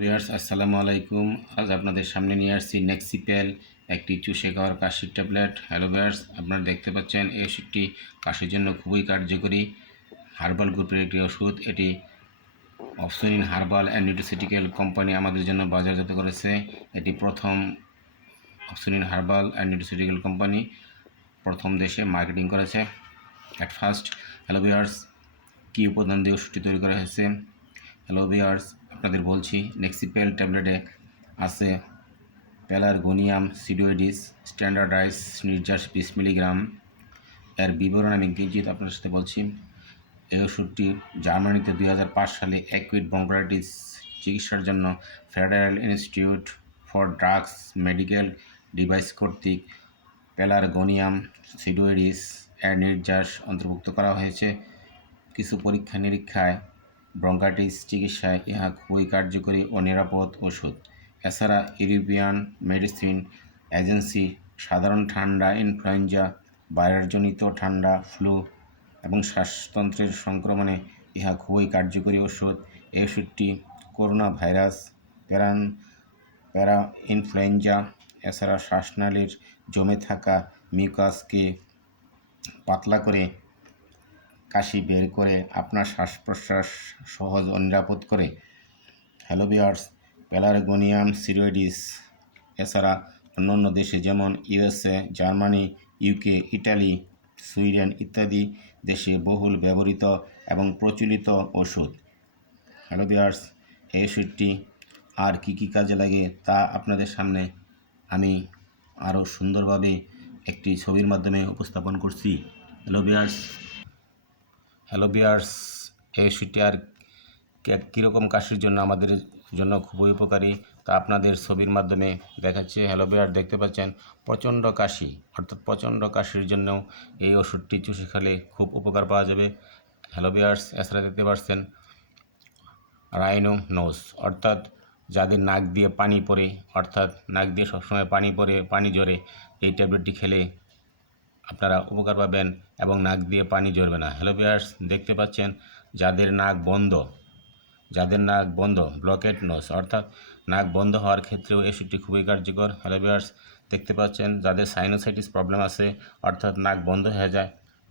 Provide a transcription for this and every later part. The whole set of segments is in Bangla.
ভিউয়ার্স আসসালামু আলাইকুম। আজ আপনাদের সামনে নিয়ে আসছি নেক্সিপেল একটি চুষে খাওয়ার কাশির ট্যাবলেট। হ্যালো ভিউয়ার্স, আপনারা দেখতে পাচ্ছেন এই ওষুধটি কাশির জন্য খুবই কার্যকরী হার্বাল গ্রুপের একটি ওষুধ। এটি অপসনিন হার্বাল অ্যান্ড নিউট্রিসিউটিক্যাল কোম্পানি আমাদের জন্য বাজারজাত করেছে। এটি প্রথম অপসনিন হার্বাল অ্যান্ড নিউট্রিসিউটিক্যাল কোম্পানি প্রথম দেশে মার্কেটিং করেছে অ্যাট ফার্স্ট। হ্যালো ভিউয়ার্স, কী উপাদান দিয়ে ওষুধটি তৈরি করা হয়েছে? হ্যালো ভিউয়ার্স, আপনাদের বলছি নেক্সিপেল ট্যাবলেটে আছে প্যালারগোনিয়াম সিডোয়েডিস স্ট্যান্ডার্ডাইজ নির্যাস 20 মিলিগ্রাম। এর বিবরণ আমি কিঞ্চিত আপনার সাথে বলছি। এই ওষুধটি জার্মানিতে 2005 সালে অ্যাকুইট ব্রঙ্কাইটিস চিকিৎসার জন্য federal institute for drugs medical device কর্তৃক প্যালারগোনিয়াম সিডোয়েডিস এর নির্যাস অন্তর্ভুক্ত করা হয়েছে। কিছু পরীক্ষা নিরীক্ষায় ব্রঙ্কাইটিস চিকিৎসায় ইহা খুবই কার্যকরী ও নিরাপদ ওষুধ। এছাড়া ইউরোপিয়ান মেডিসিন এজেন্সি সাধারণ ঠান্ডা, ইনফ্লুয়েঞ্জা, ভাইরাসজনিত ঠান্ডা, ফ্লু এবং শ্বাসতন্ত্রের সংক্রমণে ইহা খুবই কার্যকরী ওষুধ। এই ওষুধটি করোনা ভাইরাস, প্যারা ইনফ্লুয়েঞ্জা এছাড়া শ্বাসনালীর জমে থাকা মিউকাসকে পাতলা করে কাশি বের করে আপনার শ্বাস প্রশ্বাস সহজ ও নিরাপদ করে। হ্যালো ভিউয়ার্স, প্যালারগোনিয়াম সিডোয়েডিস এছাড়া অন্যান্য দেশে যেমন USA, Germany, UK, Italy, Sweden ইত্যাদি দেশে বহুল ব্যবহৃত এবং প্রচলিত ওষুধ। হ্যালো ভিউয়ার্স, এই ওষুধটি আর কী কাজে লাগে তা আপনাদের সামনে আমি আরও সুন্দরভাবে একটি ছবির মাধ্যমে উপস্থাপন করছি। হ্যালো ভিউয়ার্স, এই ওষুধটি আর কীরকম কাশির জন্য আমাদের জন্য খুবই উপকারী তা আপনাদের ছবির মাধ্যমে দেখাচ্ছে। হ্যালো ভিউয়ার্স, দেখতে পাচ্ছেন প্রচণ্ড কাশি, অর্থাৎ প্রচণ্ড কাশির জন্যও এই ওষুধটি চুষে খেলে খুব উপকার পাওয়া যাবে। হ্যালো ভিউয়ার্স, এছাড়া দেখতে পাচ্ছেন রাইনো নোজ, অর্থাৎ যাদের নাক দিয়ে পানি পড়ে, অর্থাৎ নাক দিয়ে সবসময় পানি ঝরে, এই ট্যাবলেটটি খেলে আপনারা উপকার পাবেন এবং নাক দিয়ে পানি ঝরবে না। হ্যালো ভিউয়ার্স, দেখতে পাচ্ছেন যাদের নাক বন্ধ ব্লকেট নোজ, অর্থাৎ নাক বন্ধ হওয়ার ক্ষেত্রেও এই ওষুধটি খুবই কার্যকর। হ্যালো ভিউয়ার্স, দেখতে পাচ্ছেন যাদের সাইনোসাইটিস প্রবলেম আছে, অর্থাৎ নাক বন্ধ হয়ে যায়।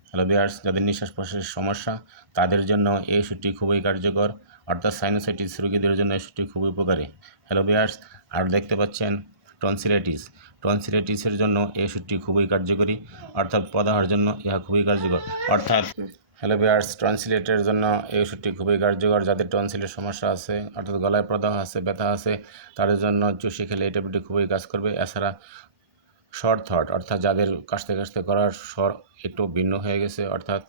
হ্যালো ভিউয়ার্স, যাদের নিঃশ্বাস প্রশ্বাসের সমস্যা তাদের জন্য এই ওষুধটি খুবই কার্যকর, অর্থাৎ সাইনোসাইটিস রোগীদের জন্য এই ওষুধটি খুবই উপকারী। হ্যালো ভিউয়ার্স, আর দেখতে পাচ্ছেন টনসিলাইটিসের জন্য এই ওষুধটি খুবই কার্যকরী, অর্থাৎ প্রদাহের জন্য ইহা খুবই কার্যকর। হ্যালো ভিউয়ার্স, টনসিলেটের জন্য এই ওষুধটি খুবই কার্যকর। যাদের টনসিলের সমস্যা আছে, অর্থাৎ গলায় প্রদাহ আছে, ব্যথা আছে, তাদের জন্য চুষে খেলে এই ট্যাবলেটটি খুবই কাজ করবে। এছাড়া শর্ট থট, অর্থাৎ যাদের কাশতে করার স্বর একটু ভিন্ন হয়ে গেছে, অর্থাৎ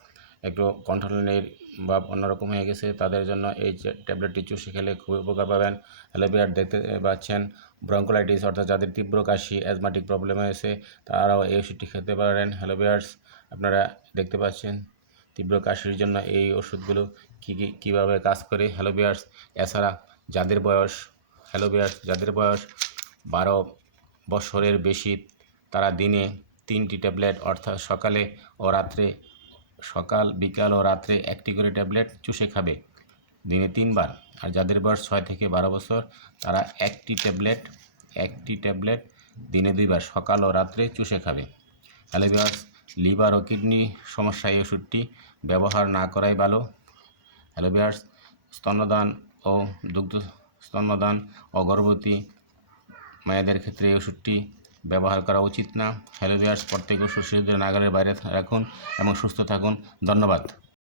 একটু কণ্ঠলালির বা অন্যরকম হয়ে গেছে, তাদের জন্য এই ট্যাবলেটটি চুষে খেলে খুবই উপকার পাবেন। হ্যালো ভিউয়ার্স, দেখতে পাচ্ছেন ব্রঙ্কোলাইটিস, অর্থাৎ যাদের তীব্র কাশি, অ্যাজমাটিক প্রবলেম হয়েছে, তারাও এই ওষুধটি খেতে পারেন। হ্যালো ভিউয়ার্স, আপনারা দেখতে পাচ্ছেন তীব্র কাশির জন্য এই ওষুধগুলো কীভাবে কাজ করে। হ্যালো ভিউয়ার্স, এছাড়া যাদের বয়স 12 বছরের বেশি, তারা দিনে 3টি ট্যাবলেট, অর্থাৎ সকাল, বিকাল ও রাত্রে 1টি করে ট্যাবলেট চুষে খাবে দিনে 3 বার। আর যাদের বয়স 6 থেকে 12 বছর, তারা একটি ট্যাবলেট দিনে 2 বার সকাল ও রাত্রে চুষে খাবে। হ্যালো ভিউয়ার্স, লিভার ও কিডনি সমস্যা এই ওষুধটি ব্যবহার না করাই ভালো। হ্যালো ভিউয়ার্স, স্তন্যদান ও গর্ভবতী মায়েদের ক্ষেত্রে এই ওষুধটি ব্যবহার করা উচিত না। হ্যালো ভিউয়ার্স, প্রত্যেক ওষুধ শিশুদের নাগালের বাইরে রাখুন এবং সুস্থ থাকুন। ধন্যবাদ।